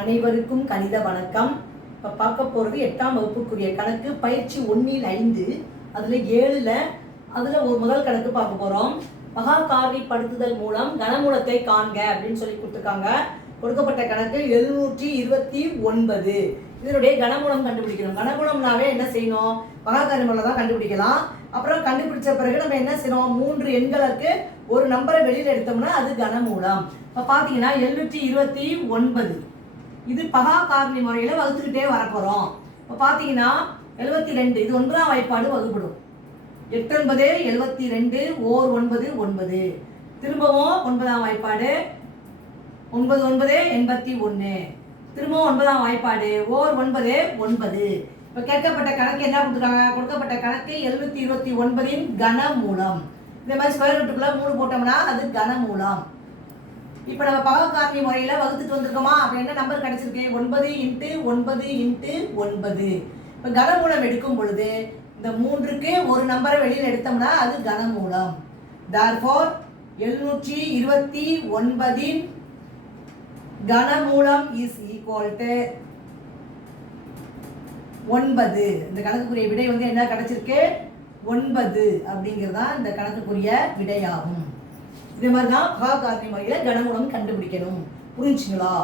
அனைவருக்கும் கணித வணக்கம். இப்போ பார்க்க போகிறது 8ஆம் வகுப்புக்குரிய கணக்கு பயிற்சி 1 5 அதில் 7ல் அதில் ஒரு முதல் கணக்கு பார்க்க போகிறோம். மகா காரணிப்படுத்துதல் மூலம் கனமூலத்தை காண்க அப்படின்னு சொல்லி கொடுத்துருக்காங்க. கொடுக்கப்பட்ட கணக்கு 729. இதனுடைய கனமூலம் கண்டுபிடிக்கணும். கனமூலம்னாவே என்ன செய்யணும்? மகா காரணிமூலம் தான் கண்டுபிடிக்கலாம். அப்புறம் கண்டுபிடிச்ச பிறகு நம்ம என்ன செய்யணும்? 3 எண்களுக்கு ஒரு நம்பரை வெளியில் எடுத்தோம்னா அது கனமூலம். இப்போ பார்த்தீங்கன்னா 729 இது பகா காரணி முறையில் வகுத்துக்கிட்டே வரப்போகிறோம். இப்போ பார்த்தீங்கன்னா 72 இது 9ஆம் வாய்ப்பாடு வகுப்படும். 8 9 72 ஓர் 9 9. திரும்பவும் 9ஆம் வாய்ப்பாடு 9 9 81. திரும்பவும் 9ஆம் வாய்ப்பாடு ஓர் 9 9. இப்போ கேட்கப்பட்ட கணக்கு என்ன கொடுத்துருக்காங்க? கொடுக்கப்பட்ட கணக்கு 729 கனமூலம். இந்த மாதிரி ஸ்கொயர் ரூட்டுக்குள்ள 3 போட்டோம்னா அது கனமூலம். இப்போ நம்ம பகா காரணி முறையில் வகுத்துட்டு வந்திருக்கோமா? அப்போ என்ன நம்பர் கிடைச்சிருக்கு? 9 × 9 × 9. இப்போ கனமூலம் எடுக்கும் பொழுது இந்த 3க்கு ஒரு நம்பரை வெளியில் எடுத்தோம்னா அது கனமூலம். therefore 729 கனமூலம் is equal to 9. இந்த கணக்குக்குரிய விடை வந்து என்ன கிடைச்சிருக்கு? 9 அப்படிங்கிறது தான் இந்த கணக்குக்குரிய விடையாகும். இதே மாதிரி தான் பகா காரணி முறையில் கனமூலம் கண்டுபிடிக்கணும். புரிஞ்சுங்களா?